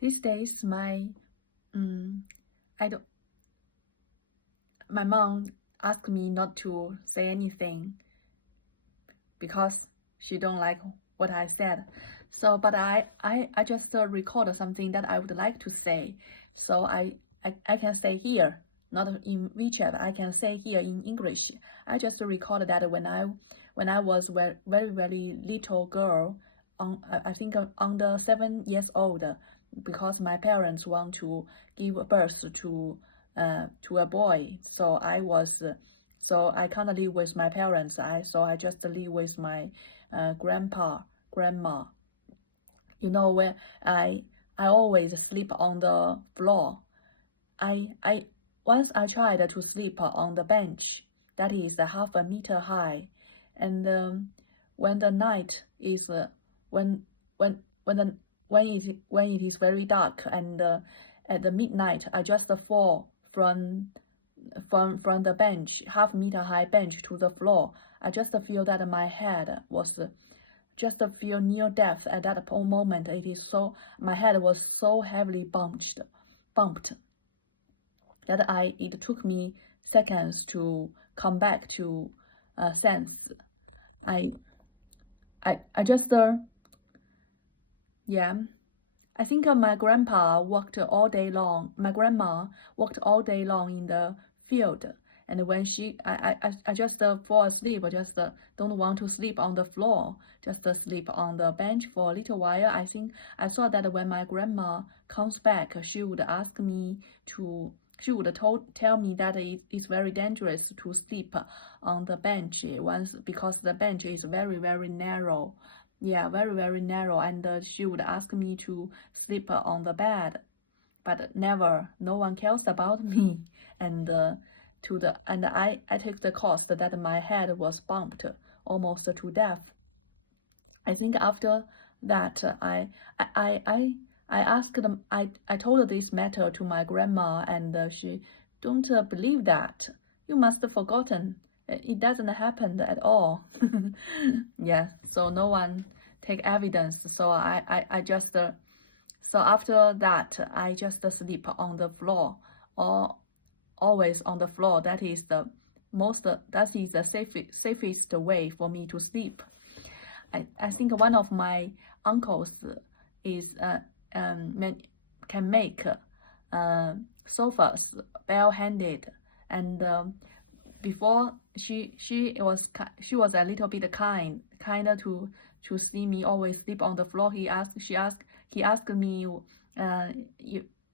These days, I don't. My mom asked me not to say anything because she don't like what I said. So, but I just recorded something that I would like to say. So I can say here, not in WeChat. I can say here in English. I just recorded that when I was very little girl, I think under 7 years old, because my parents want to give birth to a boy. So I can't live with my parents. I just live with my grandma. Where I always sleep on the floor. I once I tried to sleep on the bench that is half a meter high, and when the night is when the when it is very dark, and at the midnight I just fall from the bench, half meter high bench, to the floor. I just feel that my head was just feel near death at that moment. My head was so heavily bumped that it took me seconds to come back to sense. I I just yeah. I think my grandpa worked all day long. My grandma worked all day long in the field, and when I just fall asleep. I just don't want to sleep on the floor. Just sleep on the bench for a little while. I think I saw that when my grandma comes back, she would ask me to. She would tell me that it's very dangerous to sleep on the bench once, because the bench is very narrow. Yeah, very narrow, and she would ask me to sleep on the bed, but never, no one cares about me. And I take the cost that my head was bumped almost to death. I think after that, I I I asked them. I told this matter to my grandma, and she don't believe that. You must have forgotten. It doesn't happen at all. Yes, so no one take evidence. I just so after that I just sleep on the floor, or always on the floor. That is the safest way for me to sleep. I think one of my uncles is can make sofas bare-handed, and before she was a little bit kinder to see me always sleep on the floor. He asked me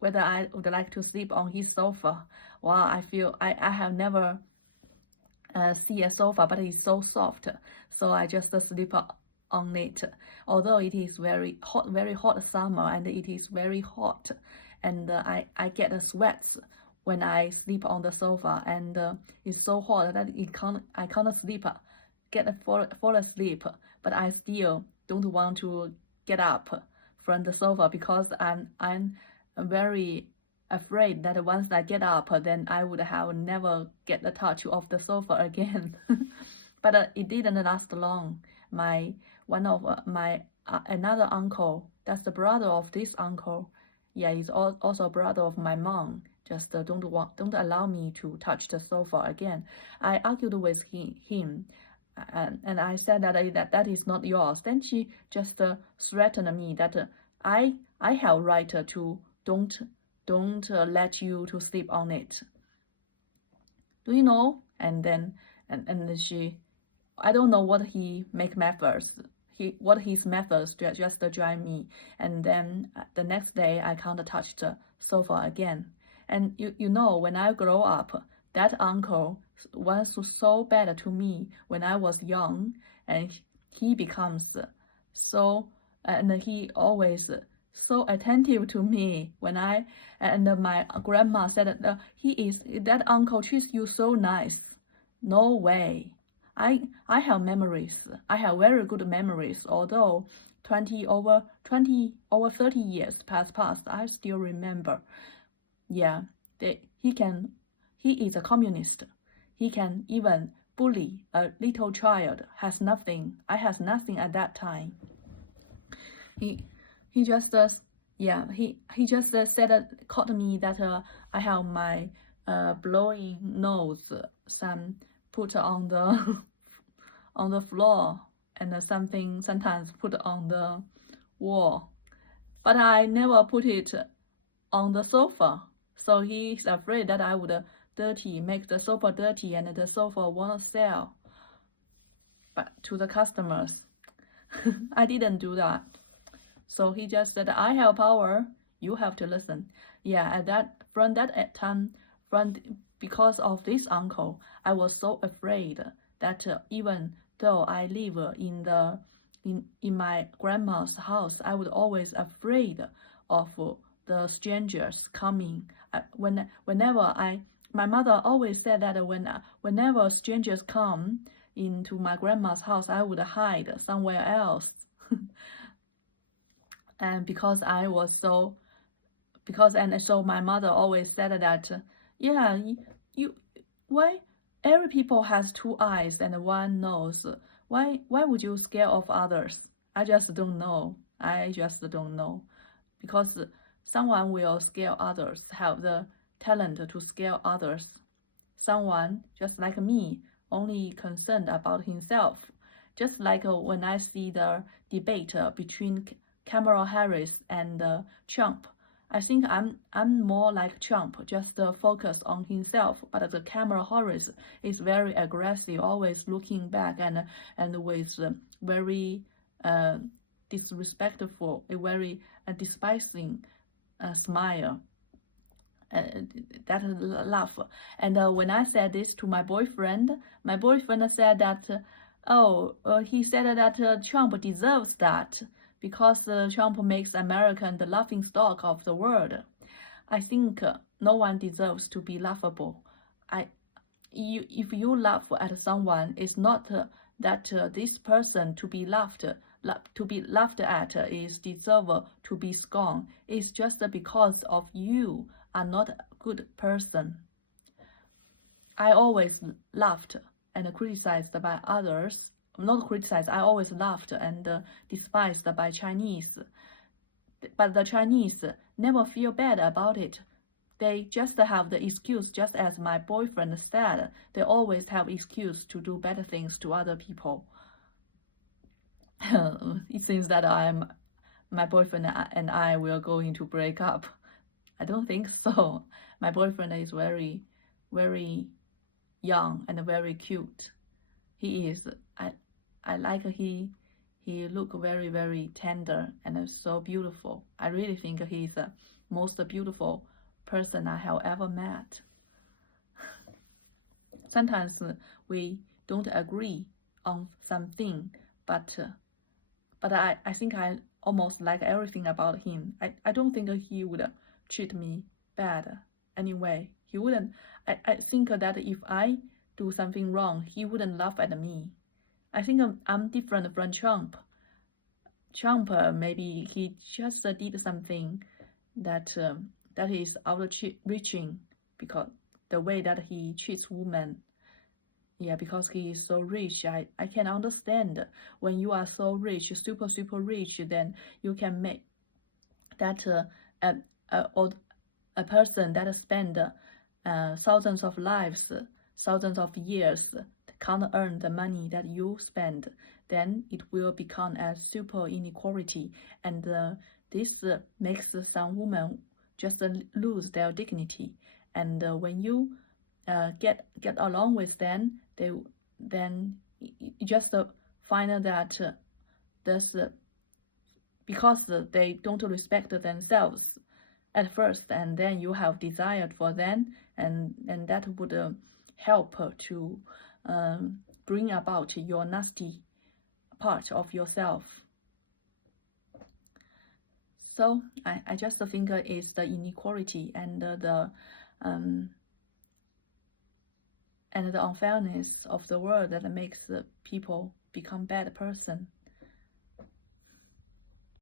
whether I would like to sleep on his sofa. Well, I have never see a sofa, but it's so soft, so I just sleep on it. Although it is very hot summer, and it is very hot, and I get sweats when I sleep on the sofa, and it's so hot that I can't fall asleep. But I still don't want to get up from the sofa, because I'm very afraid that once I get up, then I would have never get the touch of the sofa again. But it didn't last long. One of my another uncle, that's the brother of this uncle, yeah, he's also brother of my mom, just don't allow me to touch the sofa again. I argued with him, and I said that is not yours. Then she just threatened me that I have right to don't let you to sleep on it. Do you know? And then and she, I don't know what he make methods. What his methods just drive me. And then the next day I can't touch the sofa again. And you know, when I grow up, that uncle was so bad to me when I was young, and he becomes so, and he always so attentive to me when and my grandma said that uncle treats you so nice. No way. I have memories. I have very good memories. Although 20 over 30 years past, I still remember. Yeah, he is a communist. He can even bully a little child. I has nothing at that time. He he just yeah, he just said caught me that I have my blowing nose, some put on the on the floor, and something sometimes put on the wall, but I never put it on the sofa. So he's afraid that I would make the sofa dirty, and the sofa won't sell but to the customers. I didn't do that. So he just said, I have power, you have to listen. Yeah, from that time, because of this uncle, I was so afraid that even though I live in my grandma's house, I was always afraid of the strangers coming. My mother always said that whenever strangers come into my grandma's house, I would hide somewhere else. And so my mother always said that, yeah, you why every people has two eyes and one nose. Why would you scare of others? I just don't know. Because someone will scare others, have the talent to scare others. Someone just like me, only concerned about himself. Just like when I see the debate between Kamala Harris and Trump, I think I'm more like Trump, just focus on himself. But the Kamala Harris is very aggressive, always looking back and with very disrespectful, a very despising smile. That laugh. And when I said this to my boyfriend said that, he said that Trump deserves that because Trump makes America the laughing stock of the world. I think no one deserves to be laughable. If you laugh at someone, it's not that this person to be laughed at is deserve to be scorned. It's just because of you are not a good person. I always laughed and criticized by others. Not criticized, I always laughed and despised by Chinese. But the Chinese never feel bad about it. They just have the excuse, just as my boyfriend said, they always have excuse to do better things to other people. It seems that my boyfriend and I will going to break up. I don't think so. My boyfriend is very, very young and very cute. He is. I like he look very, very tender and so beautiful. I really think he's the most beautiful person I have ever met. Sometimes we don't agree on something, but I think I almost like everything about him. I don't think he would treat me bad anyway. He wouldn't. I think that if I do something wrong, he wouldn't laugh at me. I think I'm different from Trump. Trump, maybe he just did something that is outreaching because the way that he treats women. Yeah, because he is so rich, I can understand when you are so rich, super rich, then you can make that a person that spend thousands of lives, thousands of years can't earn the money that you spend, then it will become a super inequality, and this makes some women just lose their dignity. And when you get along with them, then you just find that this because they don't respect themselves at first, and then you have desired for them, and that would help to bring about your nasty part of yourself. So I just think it's the inequality and the unfairness of the world that makes people become bad person.